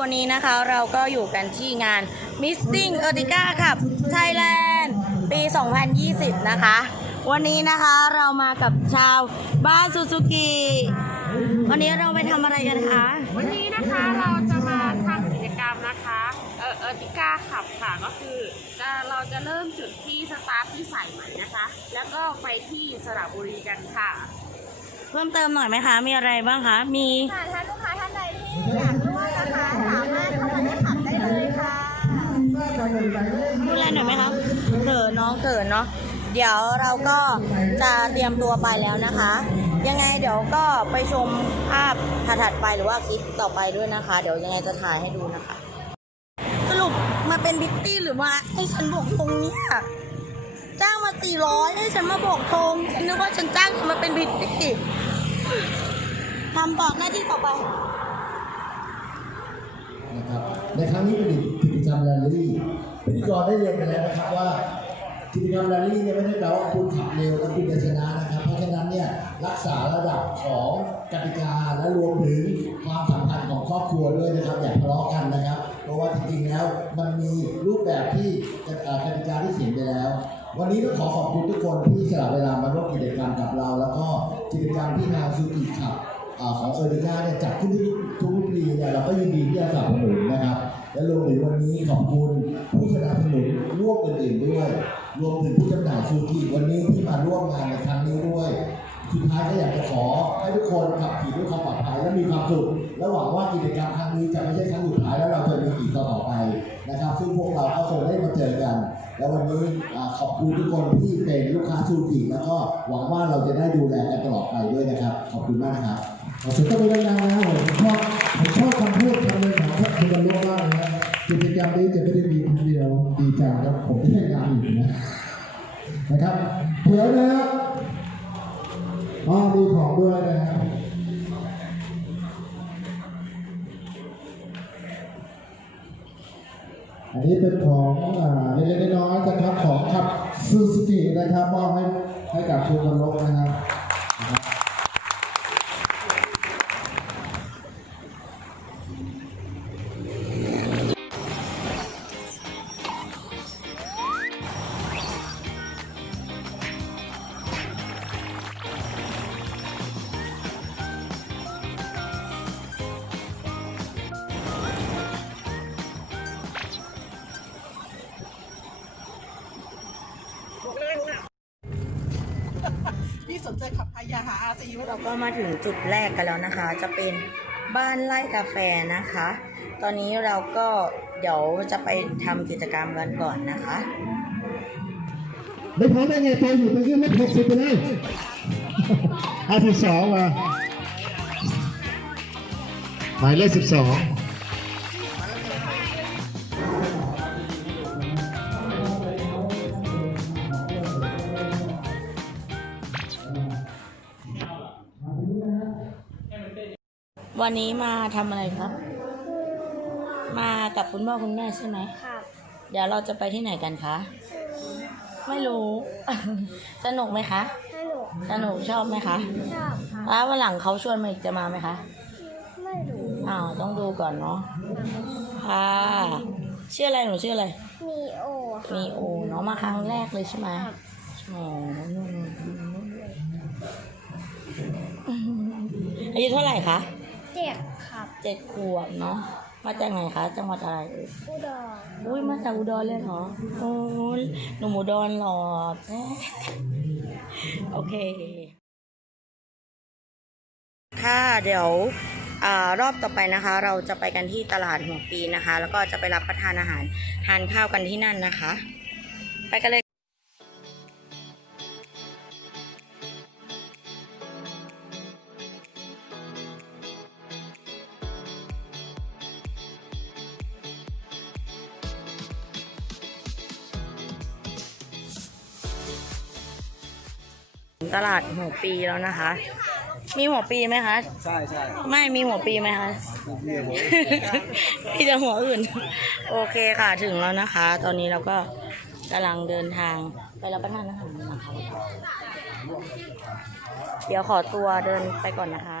วันนี้นะคะเราก็อยู่กันที่งาน Missing e r t i g a ครับ Thailand ปี 2020 นะคะ วันนี้นะคะเรามากับชาวบ้านซูซูกิวันนี้เราไปทำอะไรกันคะ วันนี้นะคะเราจะมาทำกิจกรรมนะคะเออเออติก้าขับค่ะก็คือจะเราจะเริ่มจุดที่สตาร์ทที่สายใหม่นะคะ แล้วก็ไปที่สระบุรีกันค่ะ เพิ่มเติมหน่อยไหมคะ มีอะไรบ้างคะ มี ค่ะถ้าลูกค้าท่านใดที่อยากร่วมนะคะ สามารถเข้ามาได้ขับได้เลยค่ะ พู ดอะไรหน่อยไหมคะเขินน้องเขินเนาะเดี๋ยวเราก็จะเตรียมตัวไปแล้วนะคะ ยังไงเดี๋ยวก็ไปชมภาพถัดไปหรือว่าคลิปต่อไปด้วยนะคะ เดี๋ยวยังไงจะถ่ายให้ดูนะคะ สรุปมาเป็นบิตตี้หรือว่าให้ฉันบอกตรงเนี้ยจ้างมาสี่ร้อยให้ฉันมาบอกทงฉันนึกว่าฉันจ้างมาเป็นบิตตี้ทำต่อหน้าที่ต่อไปนะครับในครั้งนี้เป็นกิจ กรรมแรลลี่พิธีกรได้เรียนไปแล้วนะครับว่ากิจกรรมแรลลี่เนี่ยไม่ได้แปลว่าคุณขับเร็วแล้วคุณจะชนะนะครับ เพราะฉะนั้นเนี่ยรักษาระดับของกติกาและรวมถึงความสัมพันธ์ของครอบครัวด้วยนะครับอย่าทะเลาะกันนะครับ เพราะว่าจริงๆแล้วมันมีรูปแบบที่กติกาที่เขียนไปแล้ว วันนี้ต้องขอขอบคุณทุกคนที่สละเวลามาร่วมกิจกรรมกับเรา แล้วก็กิจกรรมที่ทางซูกิขับของเออร์ดิก้าเนี่ยจัดขึ้นทุกทุกปีเนี่ยเราก็ยินดี วันนี้ขอบคุณผู้สนับสนุนร่วมอื่นๆด้วย รวมถึงผู้จำหน่ายชูกิวันนี้ที่มาร่วมงานในครั้งนี้ด้วยสุดท้ายก็อยากจะขอให้ทุกคนขับขี่ด้วยความปลอดภัยและมีความสุขและหวังว่ากิจกรรมครั้งนี้จะไม่ใช่ครั้งสุดท้ายแล้วเราจะมีอีกต่อไปนะครับ ซึ่งพวกเราก็คงได้มาเจอกัน และวันนี้ขอบคุณทุกคนที่เป็นลูกค้าชูกิแล้วก็หวังว่าเราจะได้ดูแลกันตลอดไปด้วยนะครับ ขอบคุณมากนะครับขอเสียงตบมือดังๆนะครับผมชอบผมชอบคำพูดคำหนึงของท่านคุณบรรลุมากเลยนะ กิจกรรมนี้จะไม่ได้มีคนเดียวดีจังครับผมที่ให้งานอยู่นะนะครับเดี๋ยวนะครับอ๋อมีของด้วยนะครับอันนี้เป็นของอ่าเล็กๆน้อยๆนะครับของขับซูซูกินะครับมอบให้ให้กับคุณบรรลุนะครับ เราก็มาถึงจุดแรกกันแล้วนะคะ จะเป็นบ้านไร่กาแฟนะคะ ตอนนี้เราก็เดี๋ยวจะไปทำกิจกรรมกันก่อนนะคะไม่พร้อมได้ไงตัวอยู่ตรงนี้ไม่หกสิบไปเลยอาสิบสองมาหมายเลขสิบสอง วันนี้มาทำอะไรครับ มากับคุณพ่อคุณแม่ใช่ไหม ครับเดี๋ยวเราจะไปที่ไหนกันคะ ไม่รู้ สนุกไหมคะ สนุกสนุกชอบไหมคะ ชอบค่ะแล้ววันหลังเขาชวนมาอีกจะมาไหมคะ ไม่รู้อ้าวต้องดูก่อนเนาะ ค่ะ ชื่ออะไรหนูชื่ออะไร มีโอมีโอเนาะมาครั้งแรกเลยใช่ไหมอ๋ออายุเท่าไหร่คะ เจ็บครับเจ็ดขวบเนาะมาจากไหนคะจังหวัดอะไรเอ่ยอุดรอุ้ยมาจากอุดรเลยเหรอโอ้ยหนุ่มอุดรหล่อแท้โอเค ค่ะเดี๋ยวอารอบต่อไปนะคะ เราจะไปกันที่ตลาดหัวปีนะคะ แล้วก็จะไปรับประทานอาหารทานข้าวกันที่นั่นนะคะ ไปกันเลย ตลาดหัวปีแล้วนะคะ มีหัวปีไหมคะ ใช่ใช่ไม่มีหัวปีไหมคะ มีแต่หัวอื่น โอเคค่ะถึงแล้วนะคะ ตอนนี้เราก็กำลังเดินทางไปรับประทานอาหารนะคะ เดี๋ยวขอตัวเดินไปก่อนนะคะ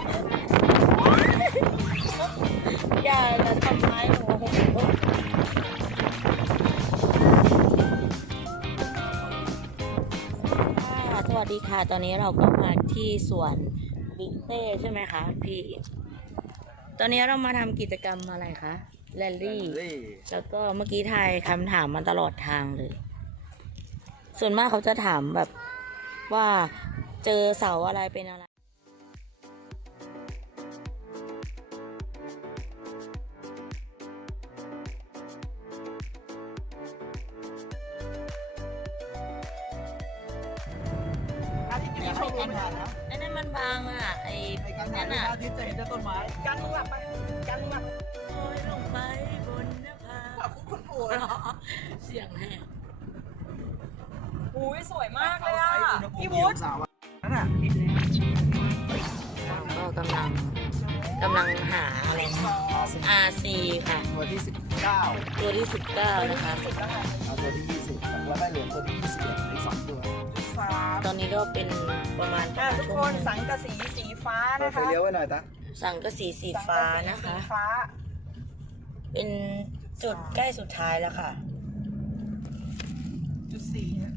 ตอนนี้เราก็มาที่สวนบิ๊กเต้ใช่ไหมคะพี่ ตอนนี้เรามาทำกิจกรรมอะไรคะแรลลี่ แล้วก็เมื่อกี้ทายคำถามมาตลอดทางเลย ส่วนมากเขาจะถามแบบว่าเจอเสาอะไรเป็นอะไร ไอ้นั่นมันบางอะไอ้ในการนั่งานนอะอาทิตย์จะเห็นแต่ต้นไม้กันหลับไปกันหลับโอยลงไปบนหน้าผาขอบคุณคุณปู่เสียงแหบอุ้ยสวยมากเลยอะพี่วุฒินั่นน่ะก็กำลังกำลังหาอะไรนะ RC ค่ะ ตัวที่ 19 ตัวที่ 19 นะคะเอาตัวที่ 20 แล้วได้เหรียญตัวที่21อีก2ตัว สามตอนนี้ก็เป็นประมาณอะทุกคนสังกะสีสีฟ้าเปิดนะไฟคะเลี้ยวไว้หน่อยตาสังกะสีสีฟ้านะคะสีฟ้าเป็นจุดใกล้สุดท้ายแล้วค่ะ จุดสี่ฮะ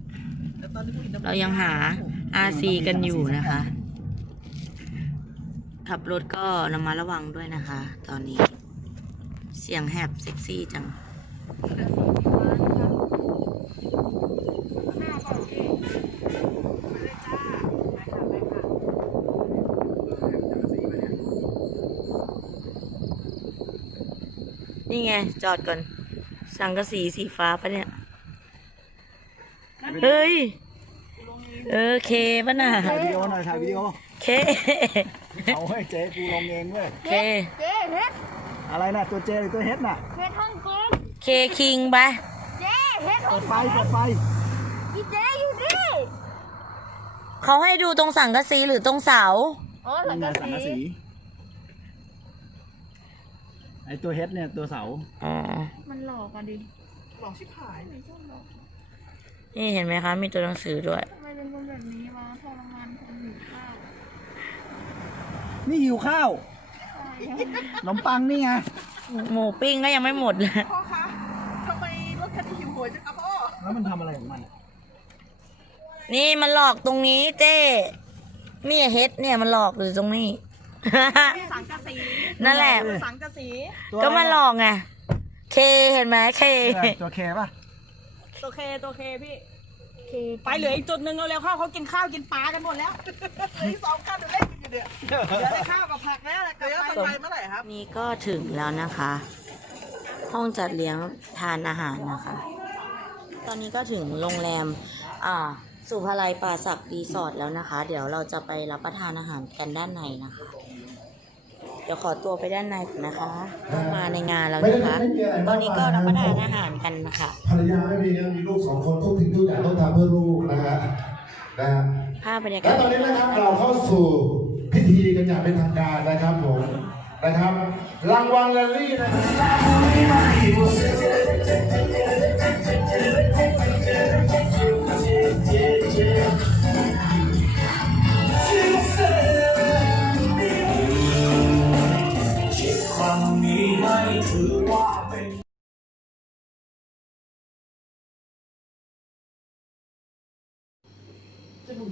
แต่ตอนนี้ผู้หญิงเรายังหา RC กันอยู่นะคะ ขับรถก็ระมัดระวังด้วยนะคะ ตอนนี้ เสียงแหบเซ็กซี่จังนี่ ไง จอดก่อน สังกะสีสีฟ้าปะเนี่ย เฮ้ย เออ เคปะน่ะ ถ่ายวิดีโอหน่อยถ่ายวิดีโอเค เอาให้เจ๊กูลงเองเว้ยเค เจ๊เฮ็ดอะไรน่ะตัวเจหรือตัวเฮดน่ะเฮ็ดฮ่องกงเคคิงปะเจ๊เฮ็ดฮ่เปิองดกไฟงเปิดไฟอีเจ๊อยู่นี่ เขาให้ดูตรงสังกะสีหรือตรงเสา อ๋อสันี่งไงกะสังสีกะสี ไอตัวเฮดเนี่ยตัวเสาอ๋อ มันหลอกอะดิหลอกชิบหายนี่เห็นไหมคะ มีตัวหนังสือด้วย ทำไมเป็นคนแบบนี้วะทรมานคนหิวข้าวนี่หิวข้าวขนมปังนี่ไงหมูปิ้งก็ยังไม่หมดเลยพ่อคะทำไมรถคันนี้หิวโหยจังครับพ่อแล้วมันทำอะไรของมันนี่มันหลอกตรงนี้เจ้นี่เฮดเนี่ยมันหลอกอยู่ตรงนี้ สังกะสีนั่นแหละ สังกะสีตัวก็อะไรมันหลอกไง เคเห็นไหมเคเนี่ยตัวเคป่ะตัวเคตัวเคพี่ไปเหลืออีกจุดหนึ่งเร็วๆเข้าเขากินข้าวกินปลากันหมดแล้วเหลืออีกสองคันเดี๋ยวเล่นกันอยู่เนี่ยเดี๋ยวได้ข้าวกับผักแล้วกลับไปไปเมื่อไหร่ครับ นี่ก็ถึงแล้วนะคะ ห้องจัดเลี้ยงทานอาหารนะคะ ตอนนี้ก็ถึงโรงแรม อ่า สุภาลัยป่าศักรีสอร์ทแล้วนะคะ เดี๋ยวเราจะไปรับประทานอาหารกันด้านในนะคะ เดี๋ยวขอตัวไปด้านในก่อนนะคะเข้ามาในงานแล้วนะคะ ตอนนี้ก็รับประทานอาหารกันนะคะภรรยาไม่มีนะมีลูกสองคนทุกทิ้งทุกอย่างต้องทำเพื่อลูกนะฮะนะฮะภาพบรรยาและกาศตอนนี้นะครับเราเข้าสู่พิธีกันอย่างเป็นทางการนะครับผมนะครับ รางวัลแรลลี่นะครับ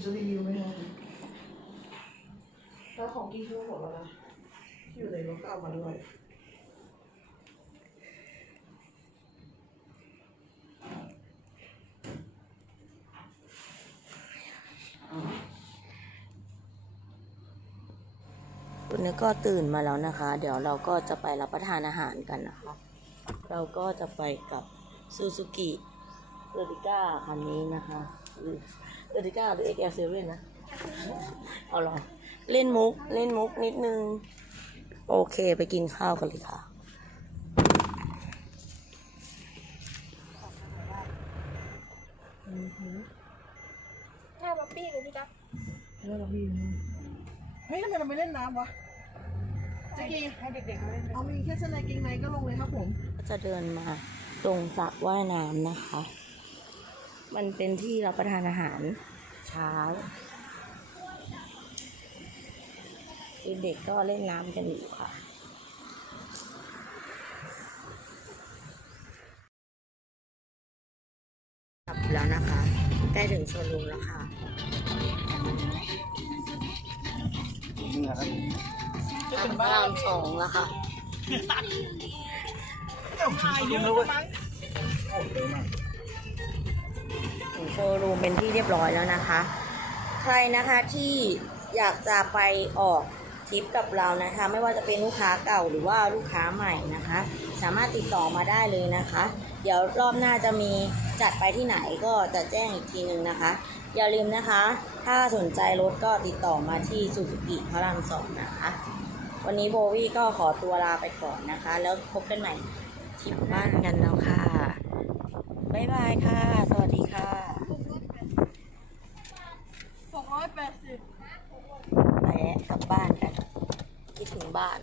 จะหนุ่มจะรีวิวไหมครับแล้วของกินคือหมดแล้วนะที่อยู่ในรถก็เอามาด้วยคุณนึกก็ตื่นมาแล้วนะคะ เดี๋ยวเราก็จะไปรับประทานอาหารกันนะคะ เราก็จะไปกับซูซูกิเอริก้าคันนี้นะคะ เอริก้าหรือเอ็กแอลเซเว่นนะ เอาหรอ เล่นมุก เล่นมุกนิดนึง โอเคไปกินข้าวกันเลยค่ะแค่ป๊อปปี้เลยพี่จ๊ะเฮ้ยทำไมเราไม่เล่นน้ำวะเจ๊กี้ให้เด็กๆมาเล่นเอามีแค่เสื้อในกางเกงในก็ลงเลยครับผมก็จะเดินมาตรงสระว่ายน้ำนะคะ มันเป็นที่รับประทานอาหารเช้าเด็กๆก็เล่นน้ำกันอยู่ค่ะกลับแล้วนะคะใกล้ถึงโชว์รูมแล้วค่ะพระรามสองแล้วค่ะ ถ่ายเยอะแล้วมั้ง ถึงโชว์รูมเป็นที่เรียบร้อยแล้วนะคะ ใครนะคะที่อยากจะไปออกทริปกับเรานะคะ ไม่ว่าจะเป็นลูกค้าเก่าหรือว่าลูกค้าใหม่นะคะ สามารถติดต่อมาได้เลยนะคะ เดี๋ยวรอบหน้าจะมีจัดไปที่ไหนก็จะแจ้งอีกทีหนึ่งนะคะ อย่าลืมนะคะ ถ้าสนใจรถก็ติดต่อมาที่สุสุกิพระรามสองนะคะวันนี้โบวี่ก็ขอตัวลาไปก่อนนะคะ แล้วพบกันใหม่ทริปบ้านกันแล้วค่ะ บ๊ายบายค่ะ สวัสดีค่ะ ร้อยแปดสิบไปแล้วกลับบ้านกันคิดถึงบ้าน